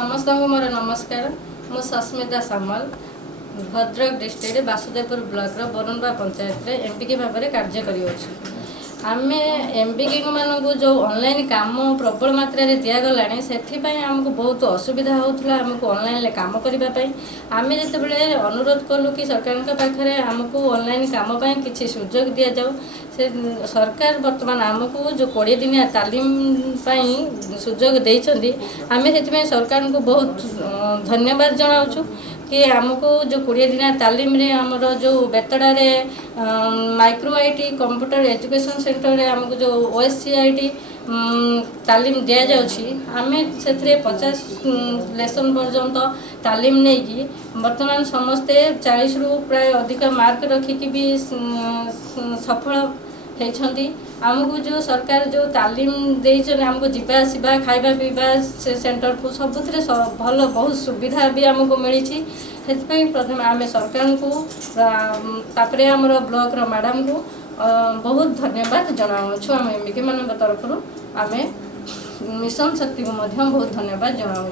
समस्त को मोर नमस्कार। मु सस्मिता सामल भद्रक डिस्ट्रिक्ट बासुदेवपुर ब्लॉक बरुणबा पंचायत रे एमपीके भाव में कार्य करियो। आम एमपीके मानू जो ऑनलाइन काम प्रबल मात्रा रे दिगला से आमको बहुत असुविधा होता आमको ऑनलाइन काम करने। आम जिते अनुरोध कलु कि सरकार पाखे आमको ऑनलाइन काम किसी सुजोग दि जाऊ से सरकार बर्तमान आमको जो 20 दिनिया तालीम सुजोग देइछंदी आम से सरकार को बहुत धन्यवाद जनाऊँ कि आमको जो 20 दिनिया तालीम रे हमर जो बेतड़ा रे micro IT computer education centre रे आमको जो ओएससीआईटी तालीम दिया जाउछि आम से 50 लेसन पर्यंत तालीम नहीं कि वर्तमान समस्ते 40 रु प्राय अधिक मार्क रखिकी भी सफल होती। आमको जो सरकार जो तालीम देइछन आमको जीवा आसवा खाइबा पीवा से सेंटर को सबुथिरे भल बहुत सुविधा भी आमको मिली। से प्रथम आम सरकार को तापरे हमर ब्लॉक रो मैडम को बहुत धन्यवाद जनाऊँ। आम एमपीके मान तरफ आम मिशन शक्ति को बहुत धन्यवाद जनाऊँ।